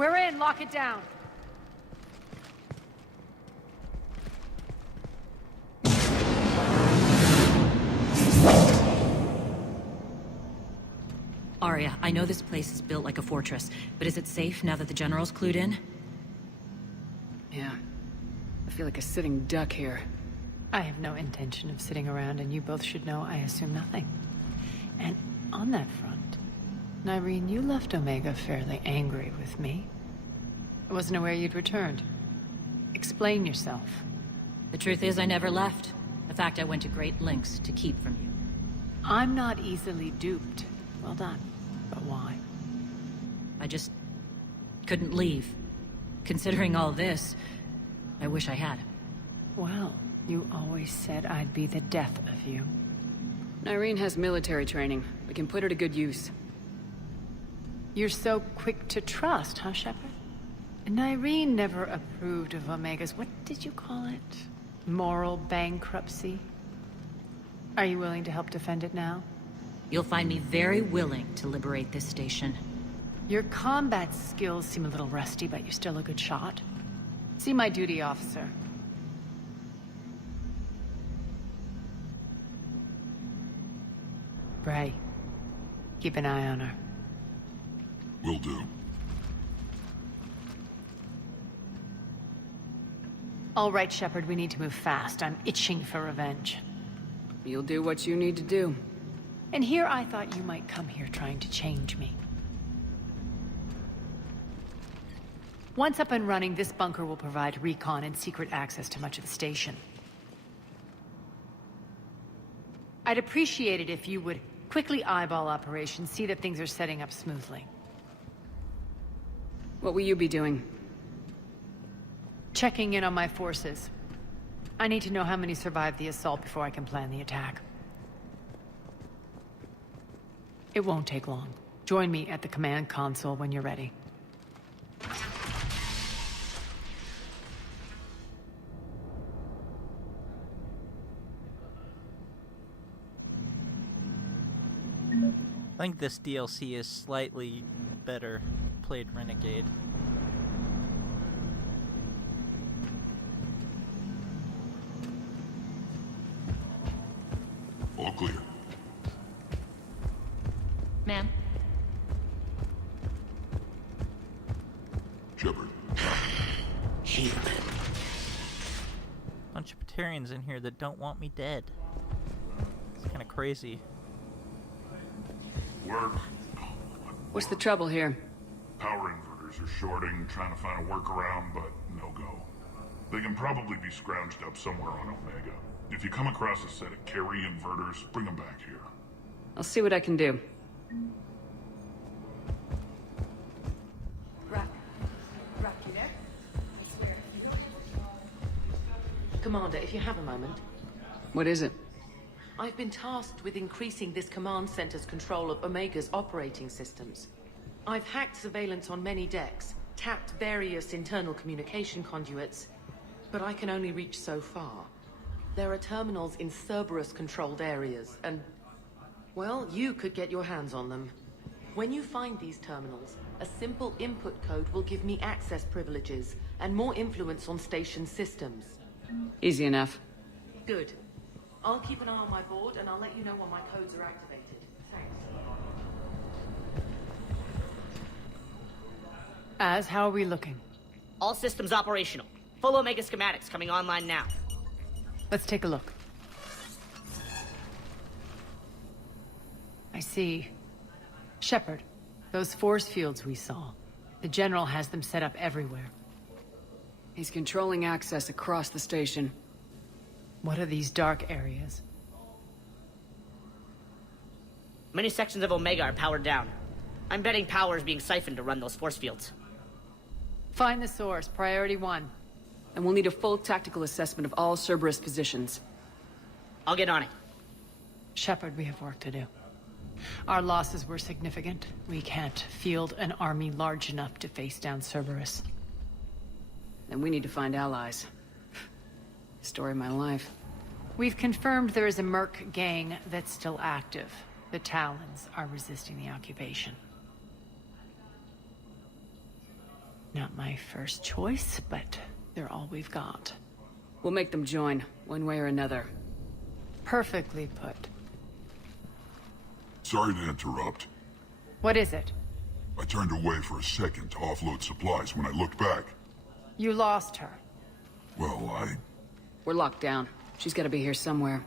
We're in, lock it down. Aria, I know this place is built like a fortress, but is it safe now that the General's clued in? Yeah. I feel like a sitting duck here. I have no intention of sitting around, and you both should know I assume nothing. And on that front, Nyreen, you left Omega fairly angry with me. I wasn't aware you'd returned. Explain yourself. The truth is, I never left. In fact, I went to great lengths to keep from you. I'm not easily duped. Well done. But why? I just couldn't leave. Considering all this, I wish I had. Well, you always said I'd be the death of you. Nyreen has military training. We can put her to good use. You're so quick to trust, huh, Shepard? Nyreen never approved of Omega's, what did you call it? Moral bankruptcy? Are you willing to help defend it now? You'll find me very willing to liberate this station. Your combat skills seem a little rusty, but you're still a good shot. See my duty officer. Bray, keep an eye on her. Will do. All right, Shepard, we need to move fast. I'm itching for revenge. You'll do what you need to do. And here I thought you might come here trying to change me. Once up and running, this bunker will provide recon and secret access to much of the station. I'd appreciate it if you would quickly eyeball operations, see that things are setting up smoothly. What will you be doing? Checking in on my forces. I need to know how many survived the assault before I can plan the attack. It won't take long. Join me at the command console when you're ready. I think this DLC is slightly better played Renegade. All clear. Ma'am? Shepard. Bunch of Batarians in here that don't want me dead. It's kind of crazy. Work. What's the trouble here? Power inverters are shorting, trying to find a workaround, but no go. They can probably be scrounged up somewhere on Omega. If you come across a set of carry inverters, bring them back here. I'll see what I can do. Rock, you there? I swear. Commander, if you have a moment. What is it? I've been tasked with increasing this command center's control of Omega's operating systems. I've hacked surveillance on many decks, tapped various internal communication conduits, but I can only reach so far. There are terminals in Cerberus-controlled areas, and, well, you could get your hands on them. When you find these terminals, a simple input code will give me access privileges and more influence on station systems. Easy enough. Good. I'll keep an eye on my board, and I'll let you know when my codes are activated. Thanks. Az, how are we looking? All systems operational. Full Omega schematics coming online now. Let's take a look. I see. Shepard, those force fields we saw. The General has them set up everywhere. He's controlling access across the station. What are these dark areas? Many sections of Omega are powered down. I'm betting power is being siphoned to run those force fields. Find the source, priority 1. And we'll need a full tactical assessment of all Cerberus positions. I'll get on it. Shepard, we have work to do. Our losses were significant. We can't field an army large enough to face down Cerberus. And we need to find allies. Story of my life. We've confirmed there is a Merc gang that's still active. The Talons are resisting the occupation. Not my first choice, but they're all we've got. We'll make them join, one way or another. Perfectly put. Sorry to interrupt. What is it? I turned away for a second to offload supplies when I looked back. You lost her. Well, We're locked down. She's gotta be here somewhere.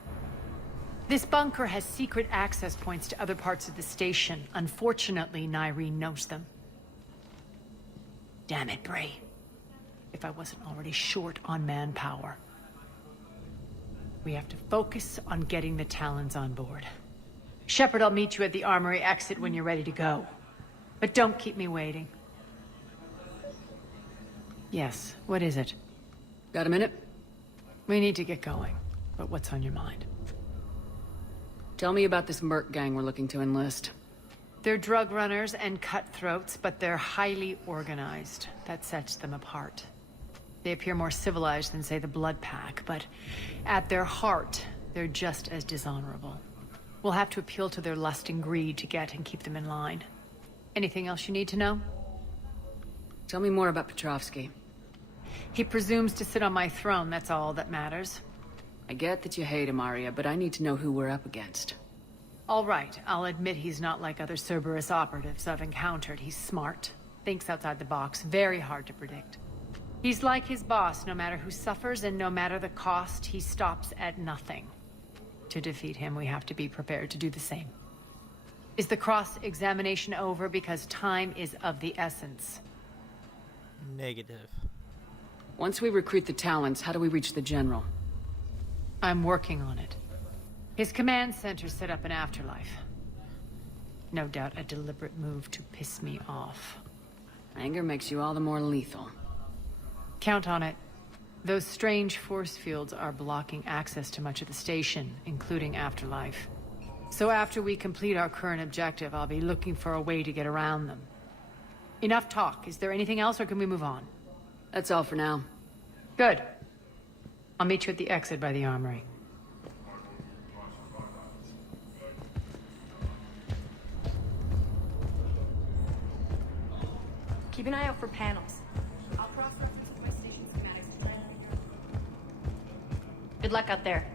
This bunker has secret access points to other parts of the station. Unfortunately, Nyreen knows them. Damn it, Bray. If I wasn't already short on manpower. We have to focus on getting the Talons on board. Shepard, I'll meet you at the armory exit when you're ready to go. But don't keep me waiting. Yes, what is it? Got a minute? We need to get going. But what's on your mind? Tell me about this merc gang we're looking to enlist. They're drug runners and cutthroats, but they're highly organized. That sets them apart. They appear more civilized than, say, the Blood Pack, but at their heart, they're just as dishonorable. We'll have to appeal to their lust and greed to get and keep them in line. Anything else you need to know? Tell me more about Petrovsky. He presumes to sit on my throne, that's all that matters. I get that you hate him, Aria, but I need to know who we're up against. All right, I'll admit he's not like other Cerberus operatives I've encountered. He's smart, thinks outside the box, very hard to predict. He's like his boss, no matter who suffers and no matter the cost, he stops at nothing. To defeat him, we have to be prepared to do the same. Is the cross-examination over because time is of the essence? Negative. Once we recruit the Talons, how do we reach the General? I'm working on it. His command center set up an afterlife. No doubt a deliberate move to piss me off. Anger makes you all the more lethal. Count on it. Those strange force fields are blocking access to much of the station, including Afterlife. So after we complete our current objective, I'll be looking for a way to get around them. Enough talk. Is there anything else, or can we move on? That's all for now. Good. I'll meet you at the exit by the armory. Keep an eye out for panels. I'll cross-reference with my station schematics. Good luck out there.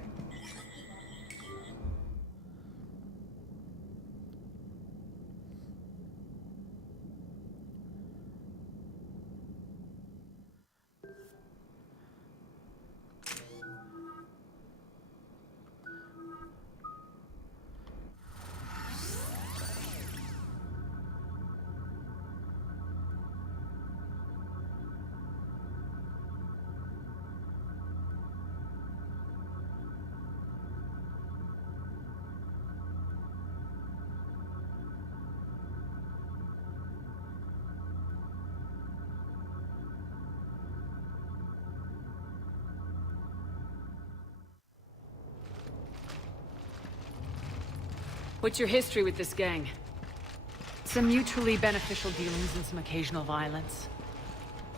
What's your history with this gang? Some mutually beneficial dealings and some occasional violence.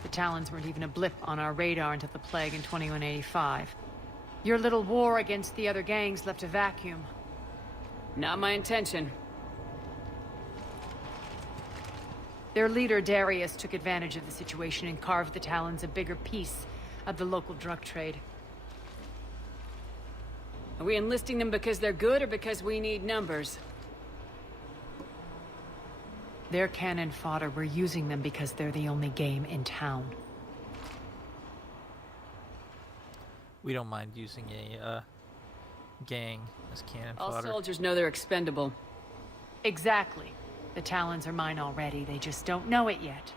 The Talons weren't even a blip on our radar until the plague in 2185. Your little war against the other gangs left a vacuum. Not my intention. Their leader, Darius, took advantage of the situation and carved the Talons a bigger piece of the local drug trade. Are we enlisting them because they're good or because we need numbers? They're cannon fodder. We're using them because they're the only game in town. We don't mind using a gang as cannon All fodder. soldiers know they're expendable. Exactly. The Talons are mine already. They just don't know it yet.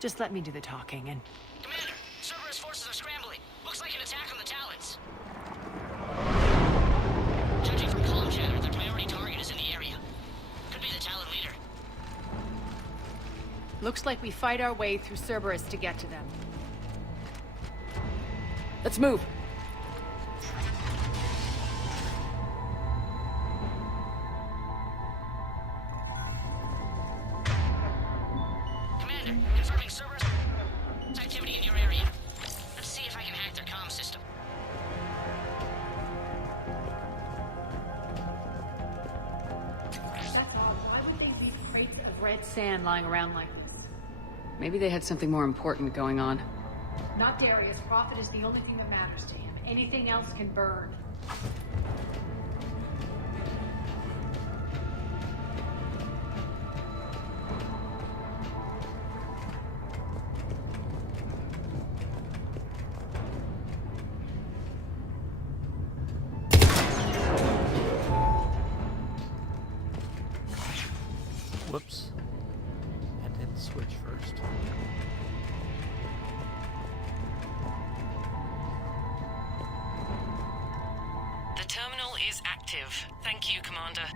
Just let me do the talking and... Commander, Cerberus forces are scrambling. Looks like an attack on the Talons. Judging from comm chatter, their priority target is in the area. Could be the Talon leader. Looks like we fight our way through Cerberus to get to them. Let's move. Commander, confirming Cerberus activity in your area. Let's see if I can hack their comm system. That's odd. Why would they leave crates of red sand lying around like this? Maybe they had something more important going on. Not Darius. Profit is the only thing that matters to him. Anything else can burn. Whoops. I didn't switch first. The terminal is active. Thank you, Commander.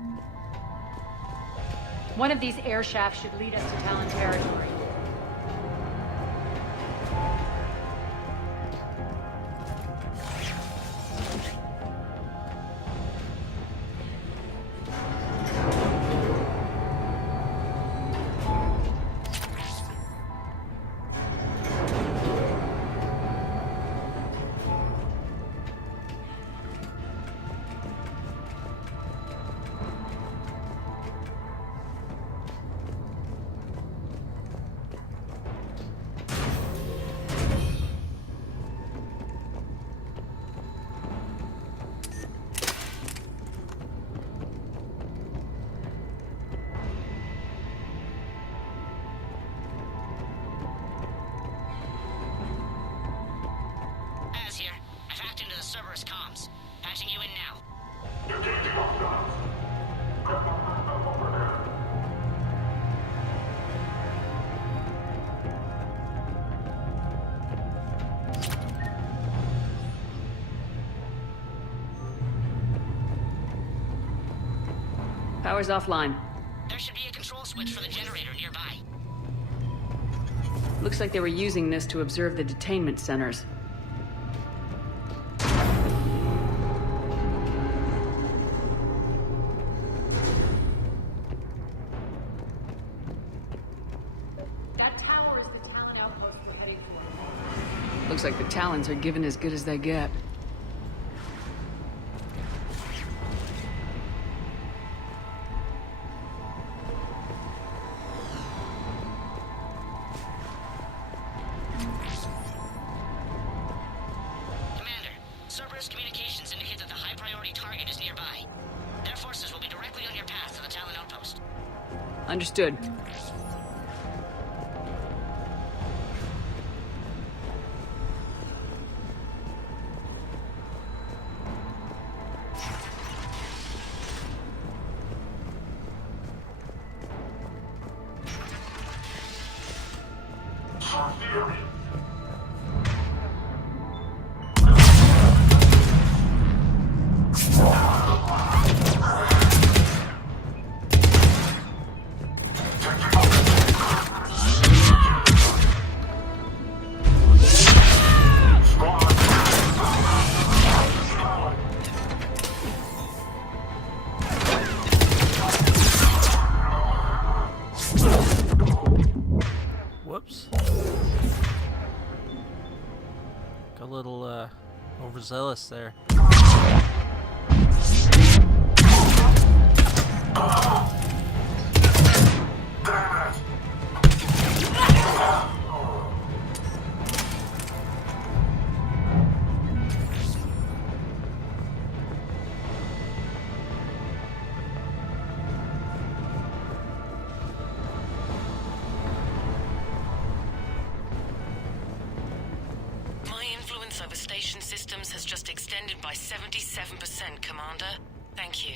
One of these air shafts should lead us to Talon territory. Here. I've hacked into the Cerberus comms. Patching you in now. Power's offline. There should be a control switch for the generator nearby. Looks like they were using this to observe the detainment centers. That tower is the Talon outpost we're heading for. Looks like the Talons are given as good as they get. Commander, Cerberus communications indicate that the high-priority target is nearby. Their forces will be directly on your path to the Talon outpost. Understood. Whoops. Got a little overzealous there. My influence over station systems has just extended by 77%, Commander. Thank you.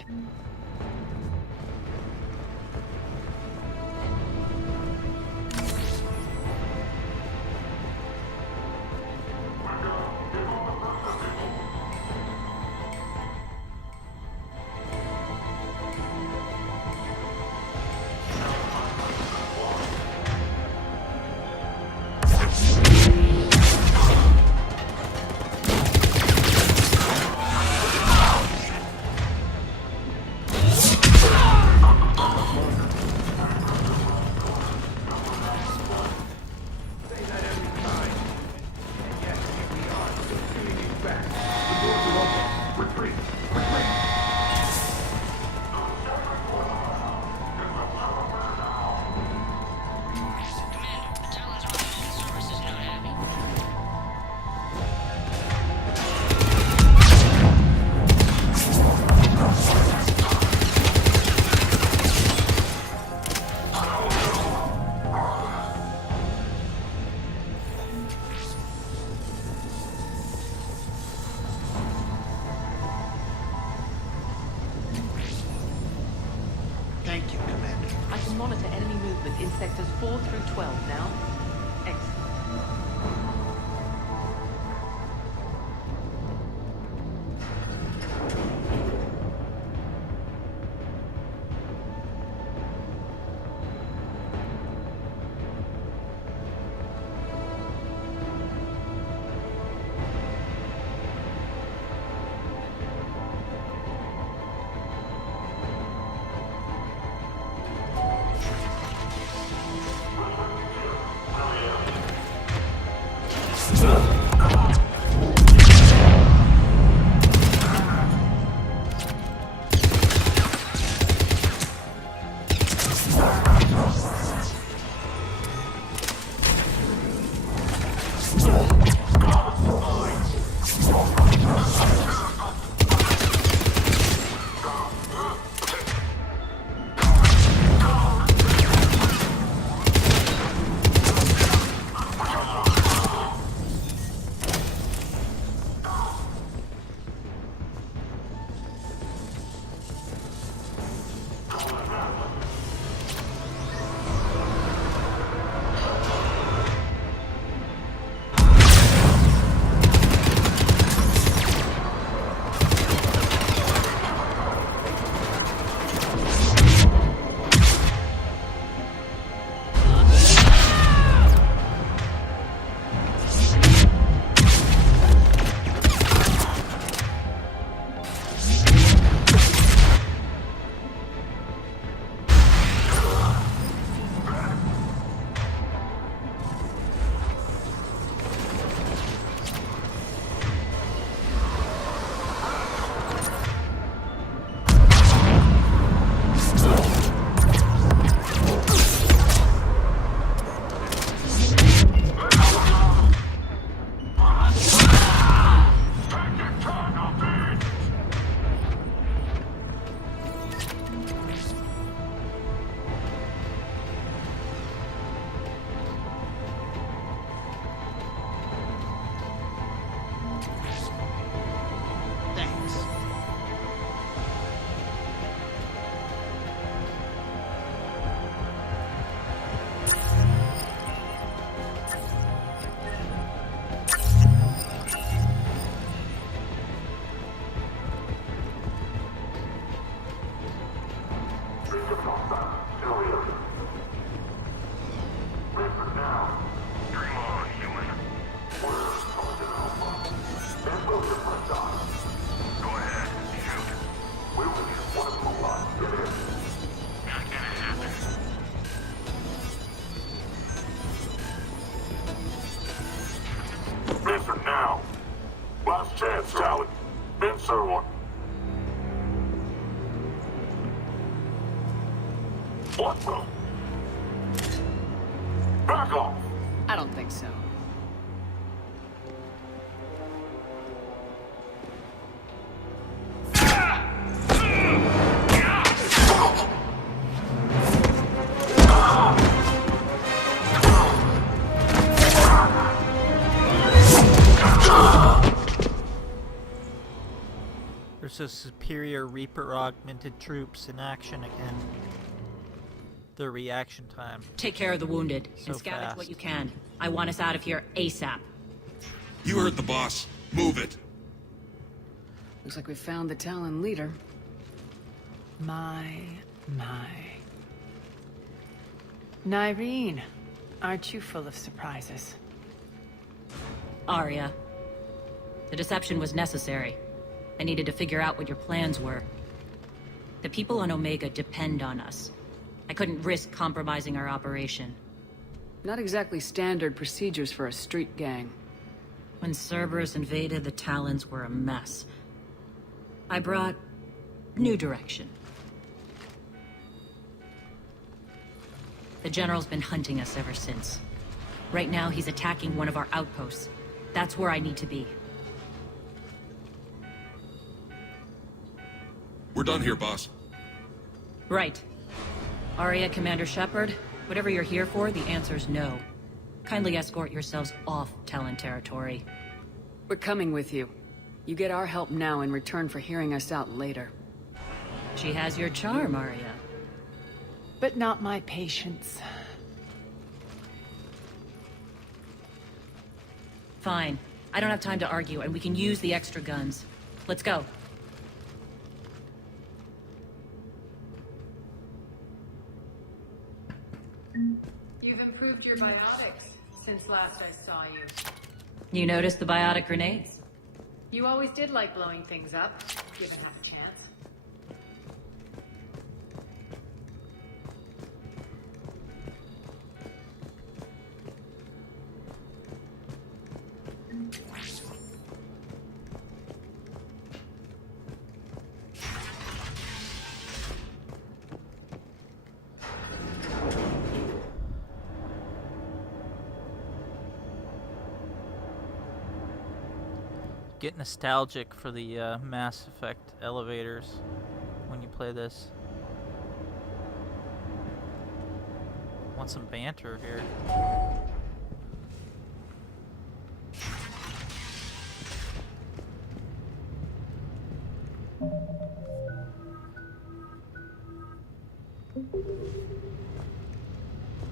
can monitor enemy movement in sectors 4 through 12 now. Excellent. Answer now. Last chance, Talon. Answer one. What the? Back off! I don't think so. There's a superior Reaper augmented troops in action again. The reaction time. Take care of the wounded So and scavenge fast. what you can. I want us out of here ASAP. You heard the boss. Move it. Looks like we found the Talon leader. My. Nyreen, aren't you full of surprises? Aria. The deception was necessary. I needed to figure out what your plans were. The people on Omega depend on us. I couldn't risk compromising our operation. Not exactly standard procedures for a street gang. When Cerberus invaded, the Talons were a mess. I brought new direction. The General's been hunting us ever since. Right now, he's attacking one of our outposts. That's where I need to be. We're done here, boss. Right. Aria, Commander Shepard, whatever you're here for, the answer's no. Kindly escort yourselves off Talon territory. We're coming with you. You get our help now in return for hearing us out later. She has your charm, Aria. but not my patience. Fine. I don't have time to argue, and we can use the extra guns. Let's go. You've improved your biotics since last I saw you. You noticed the biotic grenades? You always did like blowing things up, given half a chance. Get nostalgic for the Mass Effect elevators when you play this. Want some banter here.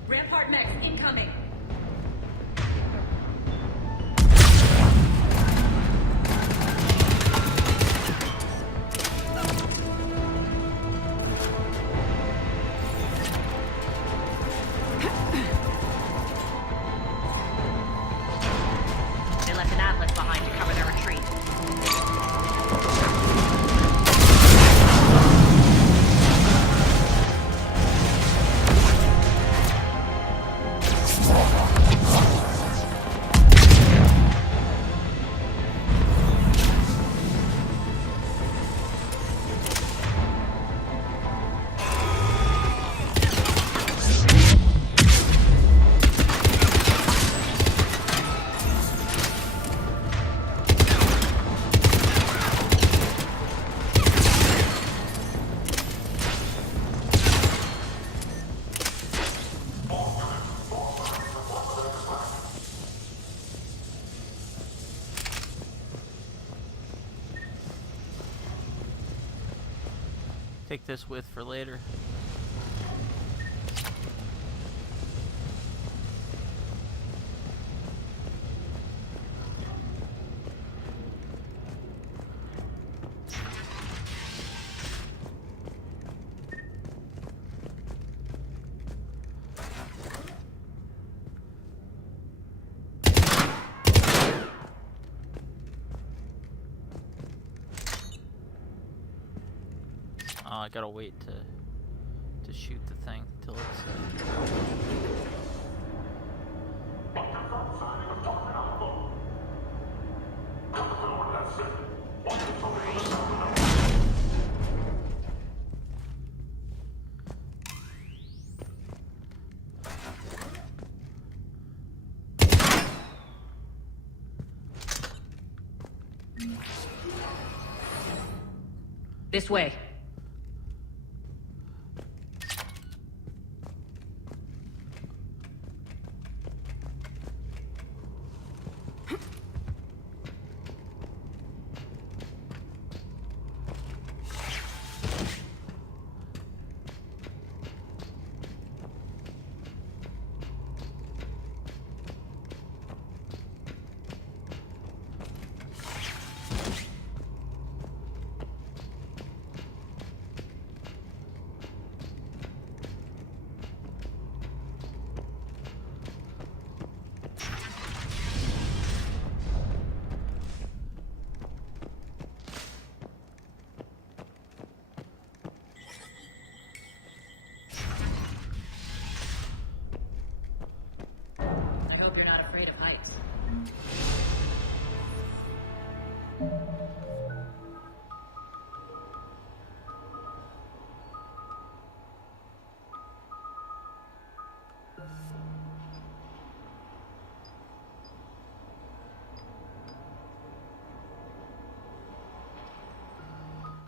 Rampart mechs incoming! Take this with for later. I gotta wait to shoot the thing till it's This way.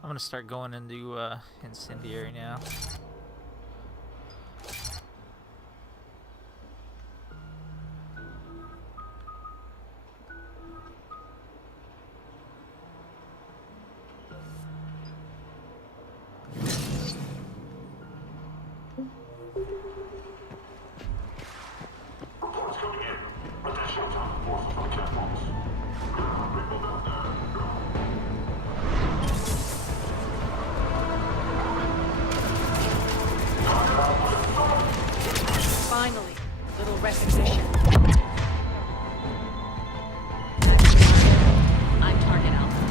I'm gonna start going into incendiary now. recognition. I'm target alpha.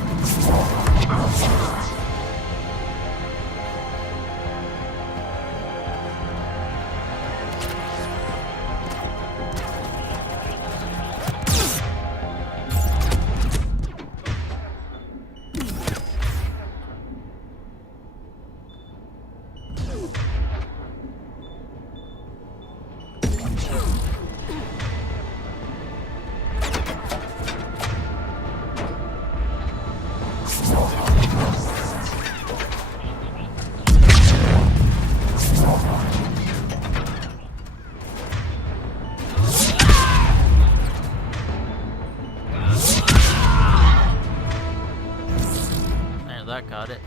That got it.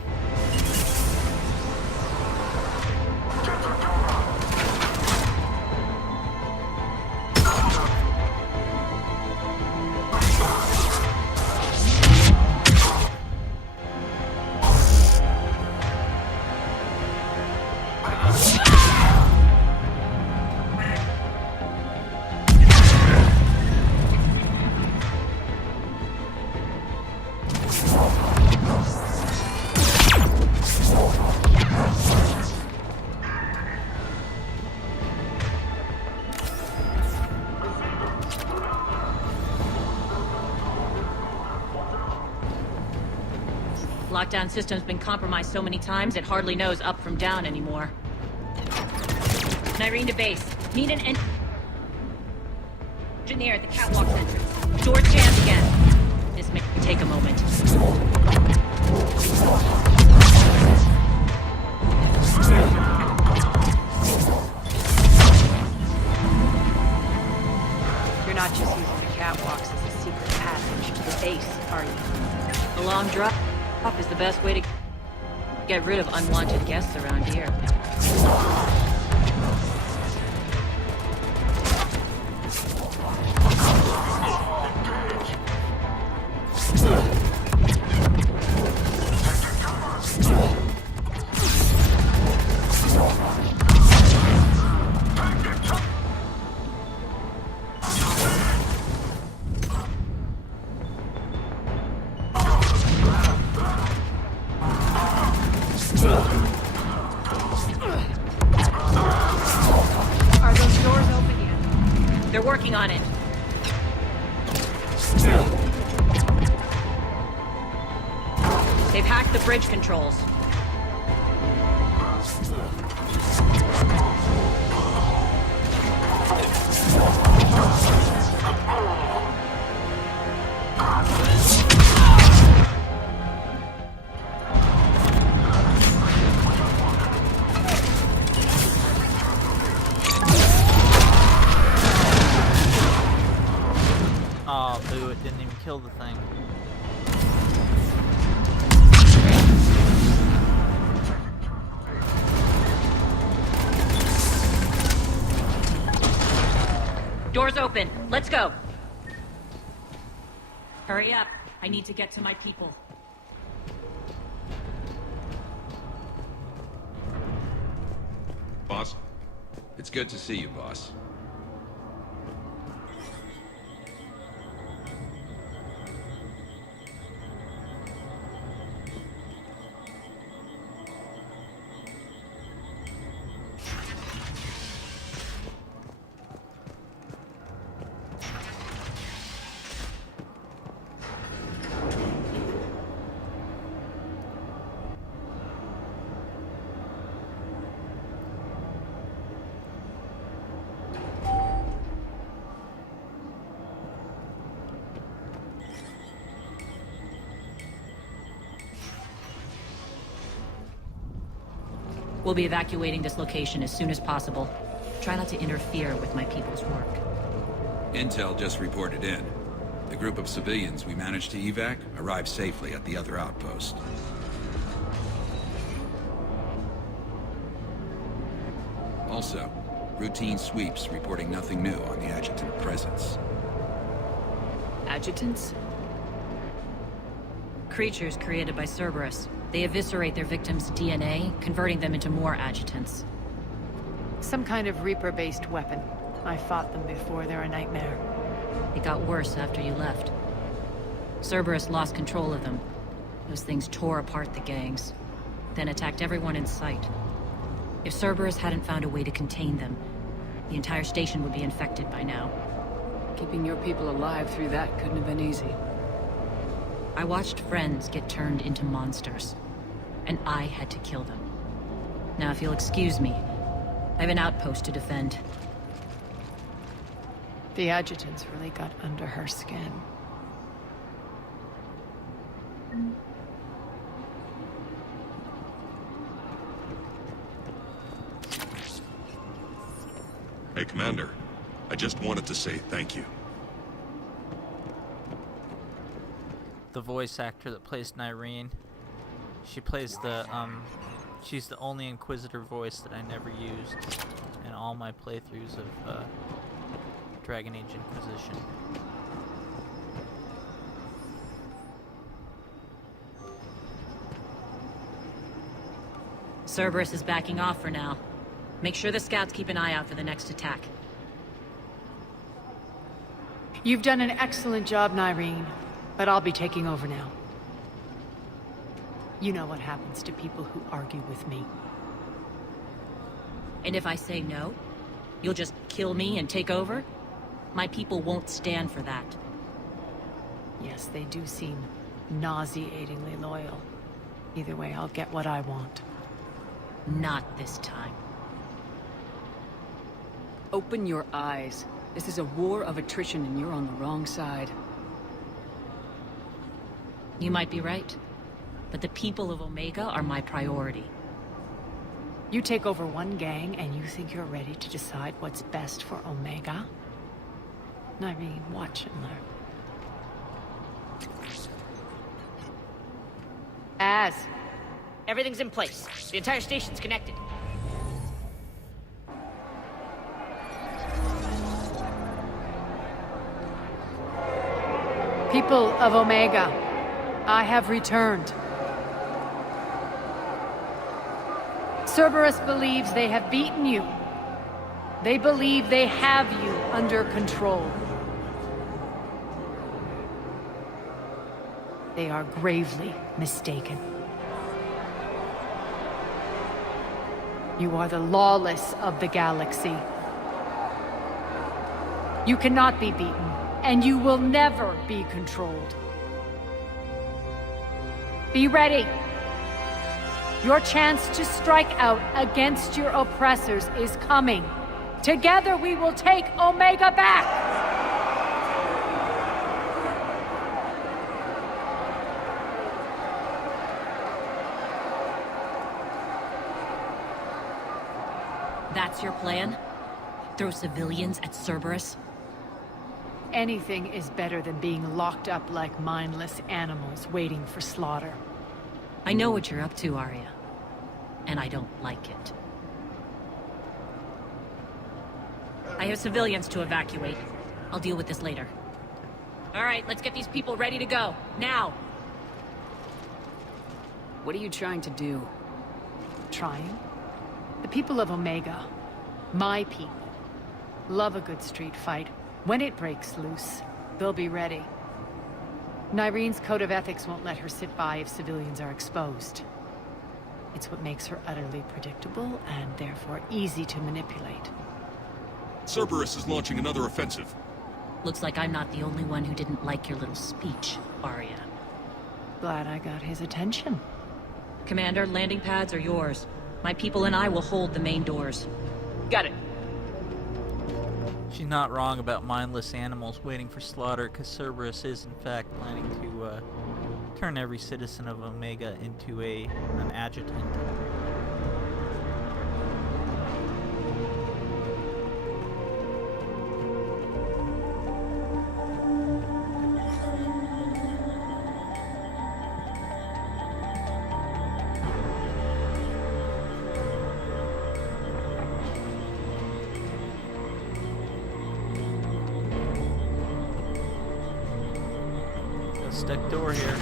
Lockdown system's been compromised so many times it hardly knows up from down anymore. Irene to base. Need an engineer at the catwalk entrance. Doors jammed again. This may take a moment. You're not just using the catwalks as a secret passage to the base, are you? A long drop is the best way to get rid of unwanted guests around here. Are those doors open yet? They're working on it. They've hacked the bridge controls. Oh, boo, it didn't even kill the thing. Doors open. Let's go. Hurry up. I need to get to my people. Boss? It's good to see you, boss. We'll be evacuating this location as soon as possible. Try not to interfere with my people's work. Intel just reported in. The group of civilians we managed to evac arrived safely at the other outpost. Also, routine sweeps reporting nothing new on the adjutant presence. Adjutants? Creatures created by Cerberus. They eviscerate their victims' DNA, converting them into more adjutants. Some kind of Reaper-based weapon. I fought them before, they're a nightmare. It got worse after you left. Cerberus lost control of them. Those things tore apart the gangs, then attacked everyone in sight. If Cerberus hadn't found a way to contain them, the entire station would be infected by now. Keeping your people alive through that couldn't have been easy. I watched friends get turned into monsters, and I had to kill them. Now, if you'll excuse me, I have an outpost to defend. The adjutants really got under her skin. Hey, Commander. I just wanted to say thank you. The voice actor that plays Nyreen, she plays the, she's the only Inquisitor voice that I never used in all my playthroughs of, Dragon Age Inquisition. Cerberus is backing off for now. Make sure the scouts keep an eye out for the next attack. You've done an excellent job, Nyreen, but I'll be taking over now. You know what happens to people who argue with me. And if I say no, you'll just kill me and take over? My people won't stand for that. Yes, they do seem nauseatingly loyal. Either way, I'll get what I want. Not this time. Open your eyes. This is a war of attrition and you're on the wrong side. You might be right, but the people of Omega are my priority. You take over one gang and you think you're ready to decide what's best for Omega? Nyreen, watch and learn. Everything's in place. The entire station's connected. People of Omega, I have returned. Cerberus believes they have beaten you. They believe they have you under control. They are gravely mistaken. You are the lawless of the galaxy. You cannot be beaten, and you will never be controlled. Be ready. Your chance to strike out against your oppressors is coming. Together we will take Omega back! That's your plan? Throw civilians at Cerberus? Anything is better than being locked up like mindless animals waiting for slaughter. I know what you're up to, Aria. And I don't like it. I have civilians to evacuate. I'll deal with this later. All right, let's get these people ready to go. Now! What are you trying to do? Trying? The people of Omega, my people, love a good street fight. When it breaks loose, they'll be ready. Nyreen's code of ethics won't let her sit by if civilians are exposed. It's what makes her utterly predictable and therefore easy to manipulate. Cerberus is launching another offensive. Looks like I'm not the only one who didn't like your little speech, Aria. Glad I got his attention. Commander, landing pads are yours. My people and I will hold the main doors. Got it. She's not wrong about mindless animals waiting for slaughter, because Cerberus is in fact planning to turn every citizen of Omega into an adjutant. Stick door here.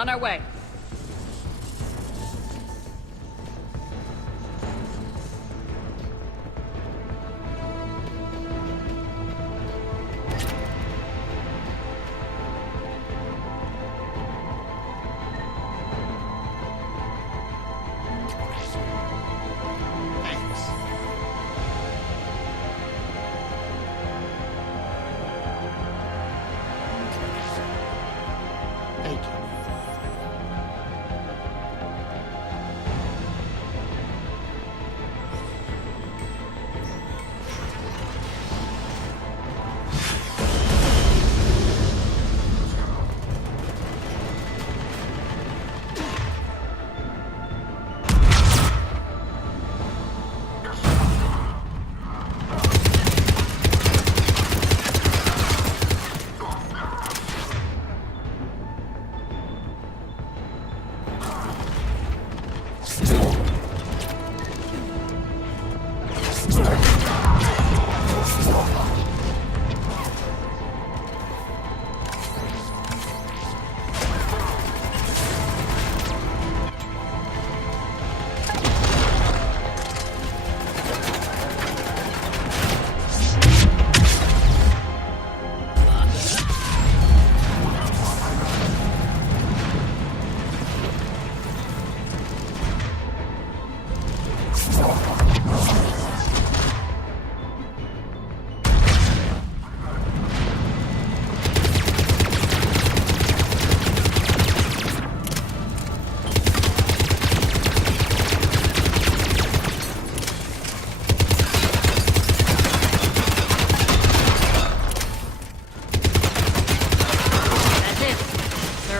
on our way.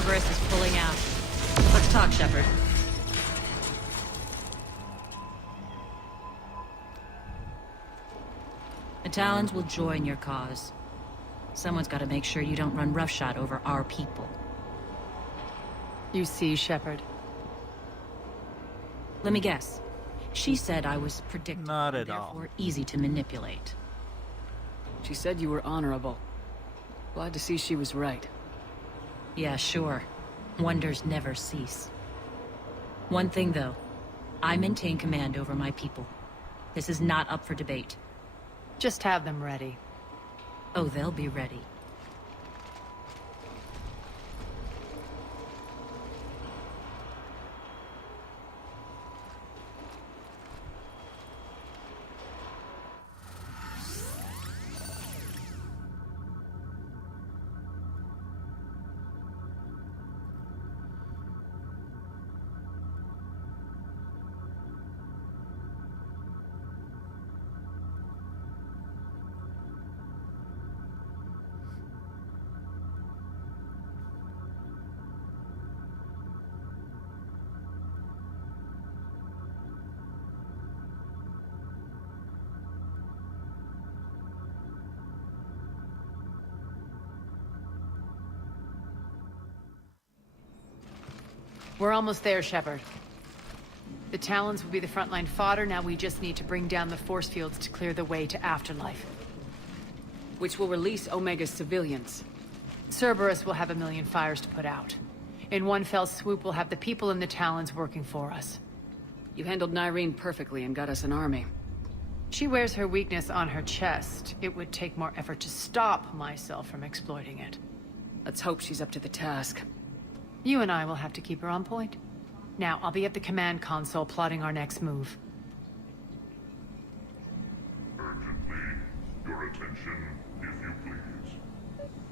Cerberus is pulling out. Let's talk, Shepard. The Talons will join your cause. Someone's got to make sure you don't run roughshod over our people. You see, Shepard? Let me guess. She said I was predictable, Not at and all. therefore easy to manipulate. She said you were honorable. Glad to see she was right. Yeah, sure. Wonders never cease. One thing, though. I maintain command over my people. This is not up for debate. Just have them ready. Oh, they'll be ready. We're almost there, Shepard. The Talons will be the frontline fodder, now we just need to bring down the force fields to clear the way to Afterlife. Which will release Omega's civilians. Cerberus will have a million fires to put out. In one fell swoop, we'll have the people in the Talons working for us. You handled Nyreen perfectly and got us an army. She wears her weakness on her chest. It would take more effort to stop myself from exploiting it. Let's hope she's up to the task. You and I will have to keep her on point. Now, I'll be at the command console plotting our next move. Urgently, your attention, if you please.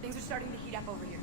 Things are starting to heat up over here.